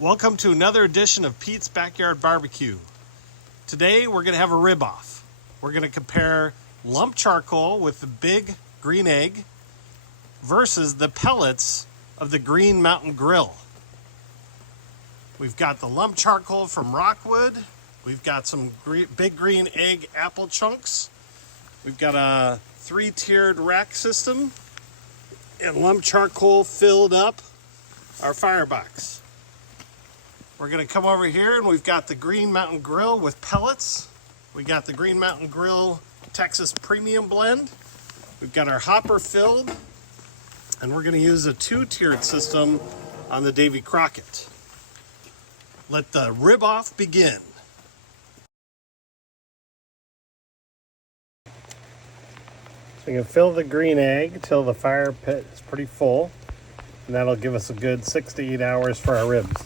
Welcome to another edition of Pete's Backyard Barbecue. Today we're going to have a rib off. We're going to compare lump charcoal with the big green egg versus the pellets of the Green Mountain Grill. We've got the lump charcoal from Rockwood. We've got some big green egg apple chunks. We've got a 3-tiered rack system, and lump charcoal filled up our firebox. We're going to come over here and we've got the Green Mountain Grill with pellets. We got the Green Mountain Grill Texas Premium Blend. We've got our hopper filled, and we're going to use a 2-tiered system on the Davy Crockett. Let the rib off begin. So you can fill the green egg till the fire pit is pretty full, and that'll give us a good 6 to 8 hours for our ribs.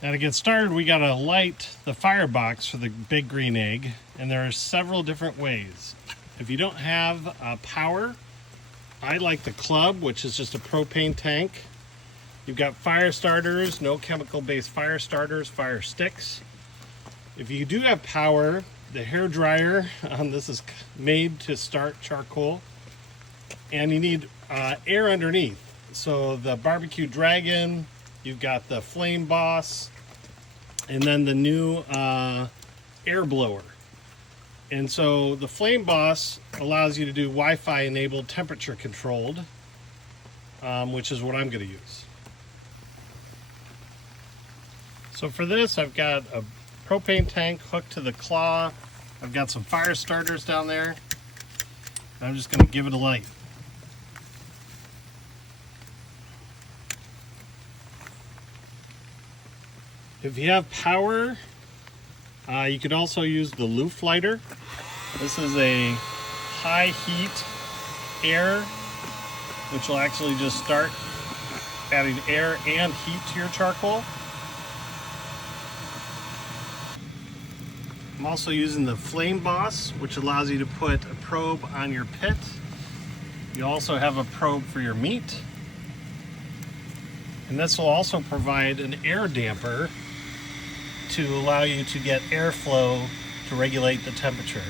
Now to get started, we gotta light the firebox for the big green egg, and there are several different ways. If you don't have power, I like the club, which is just a propane tank. You've got fire starters, no chemical-based fire starters, fire sticks. If you do have power, the hair dryer, this is made to start charcoal, and you need air underneath. So the Barbecue Dragon, you've got the Flame Boss, and then the new air blower. And so the Flame Boss allows you to do Wi-Fi enabled temperature controlled, which is what I'm going to use. So for this, I've got a propane tank hooked to the claw. I've got some fire starters down there. I'm just going to give it a light. If you have power, you could also use the loop lighter. This is a high heat air, which will actually just start adding air and heat to your charcoal. I'm also using the Flame Boss, which allows you to put a probe on your pit. You also have a probe for your meat. And this will also provide an air damper to allow you to get airflow to regulate the temperature.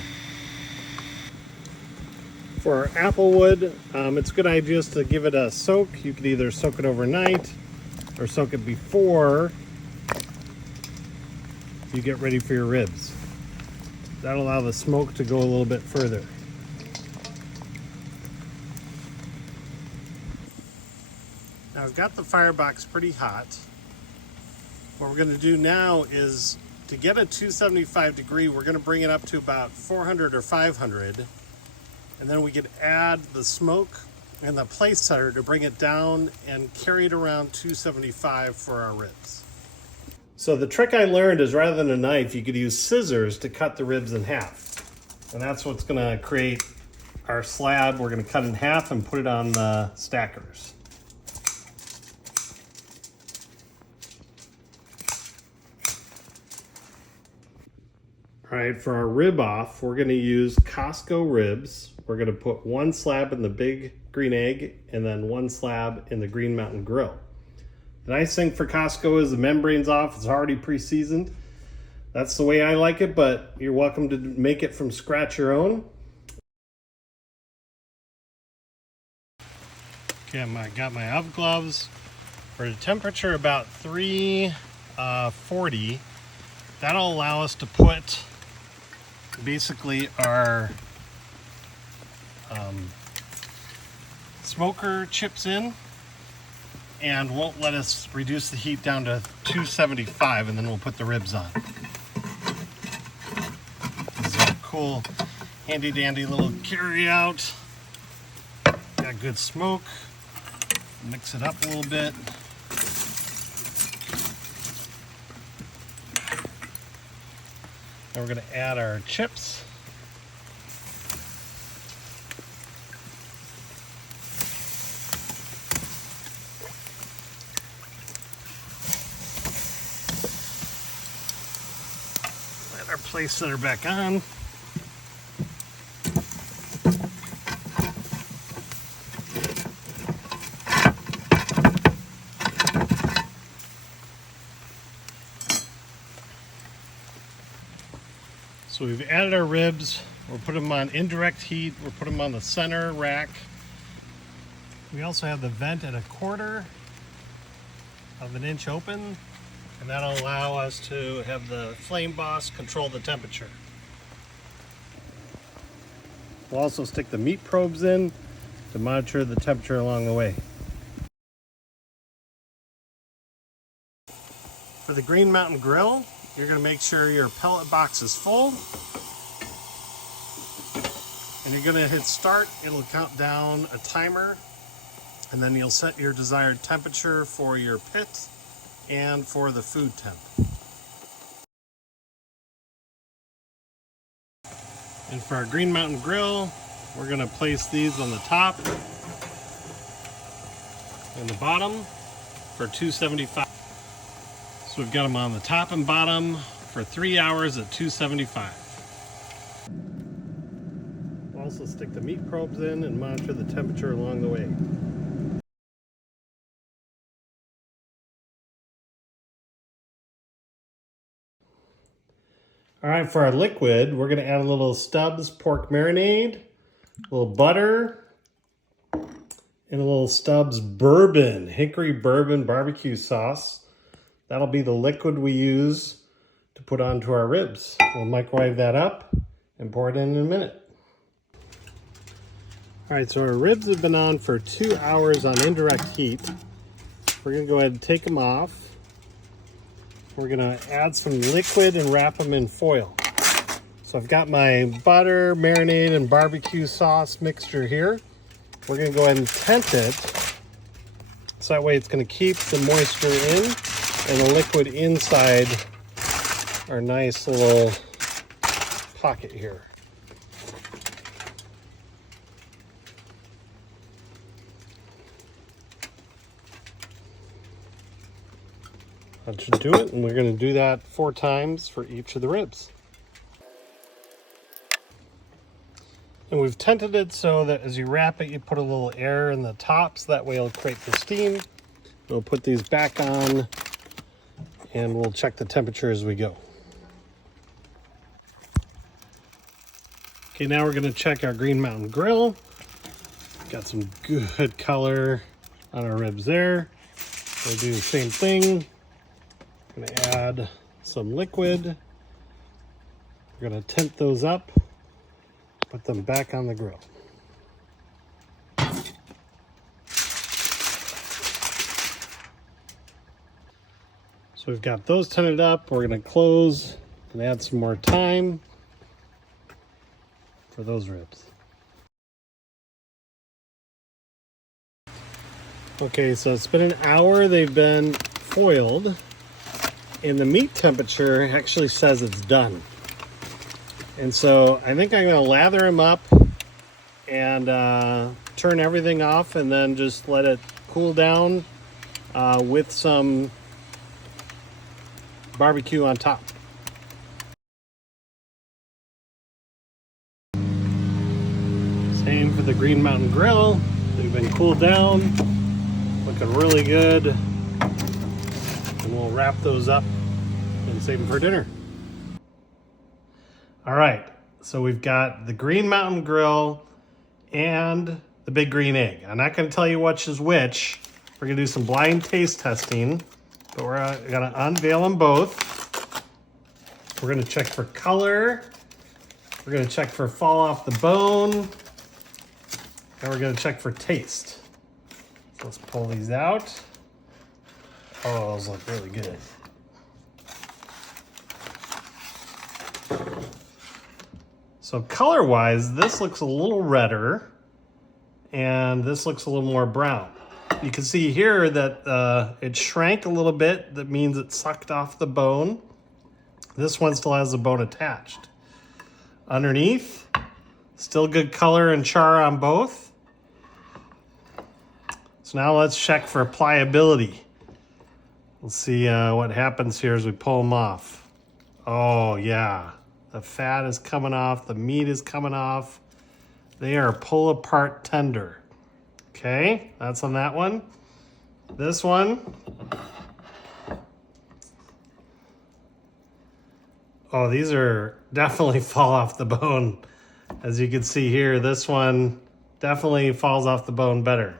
For applewood, it's a good idea just to give it a soak. You could either soak it overnight or soak it before you get ready for your ribs. That'll allow the smoke to go a little bit further. Now I've got the firebox pretty hot. What we're going to do now is, to get a 275 degree, we're going to bring it up to about 400 or 500, and then we can add the smoke and the place setter to bring it down and carry it around 275 for our ribs. So the trick I learned is, rather than a knife, you could use scissors to cut the ribs in half, and that's what's going to create our slab. We're going to cut in half and put it on the stackers. All right, for our rib off, we're going to use Costco ribs. We're going to put one slab in the big green egg and then one slab in the Green Mountain Grill. The nice thing for Costco is the membrane's off. It's already pre-seasoned. That's the way I like it, but you're welcome to make it from scratch your own. Okay, I got my oven gloves. For the temperature about 340, that'll allow us to put basically our smoker chips in, and won't let us reduce the heat down to 275, and then we'll put the ribs on. This is a cool handy dandy little carry out. Got good smoke. Mix it up a little bit. Now we're going to add our chips. Let our place setter back on. So we've added our ribs. We're putting them on indirect heat. We're putting them on the center rack. We also have the vent at 1/4 of an inch open, and that'll allow us to have the flame boss control the temperature. We'll also stick the meat probes in to monitor the temperature along the way. For the Green Mountain Grill, you're going to make sure your pellet box is full. And you're going to hit start. It'll count down a timer. And then you'll set your desired temperature for your pit and for the food temp. And for our Green Mountain Grill, we're going to place these on the top and the bottom for 275. So we've got them on the top and bottom for 3 hours at 275. We'll also stick the meat probes in and monitor the temperature along the way. All right, for our liquid, we're going to add a little Stubbs pork marinade, a little butter, and a little Stubbs bourbon, hickory bourbon barbecue sauce. That'll be the liquid we use to put onto our ribs. We'll microwave that up and pour it in a minute. All right, so our ribs have been on for 2 hours on indirect heat. We're going to go ahead and take them off. We're going to add some liquid and wrap them in foil. So I've got my butter, marinade, and barbecue sauce mixture here. We're going to go ahead and tent it. So that way it's going to keep the moisture in and the liquid inside our nice little pocket here. That should do it, and we're going to do that 4 times for each of the ribs. And we've tented it so that as you wrap it, you put a little air in the top, so that way it'll create the steam. We'll put these back on, and we'll check the temperature as we go. Okay, now we're going to check our Green Mountain Grill. Got some good color on our ribs there. We'll do the same thing. We're going to add some liquid. We're going to tint those up, put them back on the grill. So we've got those tinted up. We're going to close and add some more time for those ribs. Okay, so it's been an hour. They've been foiled, and the meat temperature actually says it's done. And so I think I'm going to lather them up and turn everything off, and then just let it cool down with some barbecue on top. Same for the Green Mountain Grill. They've been cooled down, looking really good. And we'll wrap those up and save them for dinner. All right, so we've got the Green Mountain Grill and the Big Green Egg. I'm not going to tell you which is which. We're going to do some blind taste testing, but we're going to unveil them both. We're going to check for color. We're going to check for fall off the bone. And we're going to check for taste. So let's pull these out. Oh, those look really good. So color-wise, this looks a little redder, and this looks a little more brown. You can see here that it shrank a little bit. That means it sucked off the bone. This one still has the bone attached. Underneath, still good color and char on both. So now let's check for pliability. Let's see what happens here as we pull them off. Oh yeah, the fat is coming off, the meat is coming off. They are pull apart tender. Okay, that's on that one. This one. Oh, these are definitely fall off the bone. As you can see here, this one definitely falls off the bone better.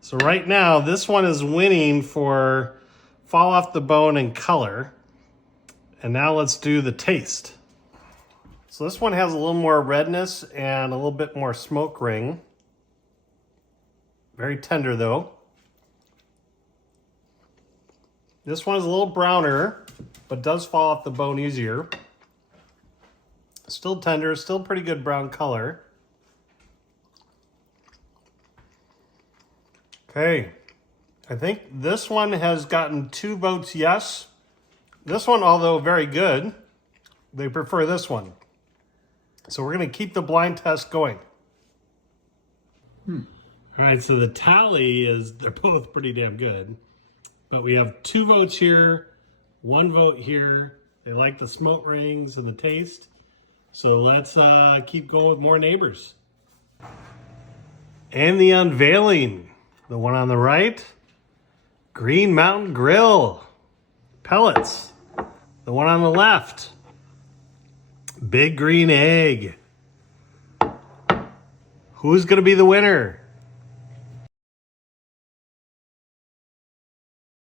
So right now, this one is winning for fall off the bone and color. And now let's do the taste. So this one has a little more redness and a little bit more smoke ring. Very tender though. This one is a little browner, but does fall off the bone easier. Still tender, still pretty good brown color. Okay, I think this one has gotten 2 votes yes. This one, although very good, they prefer this one. So we're gonna keep the blind test going. All right, so the tally is they're both pretty damn good. But we have 2 votes here, 1 vote here. They like the smoke rings and the taste. So let's keep going with more neighbors. And the unveiling. The one on the right, Green Mountain Grill, pellets. The one on the left, Big Green Egg. Who's gonna be the winner?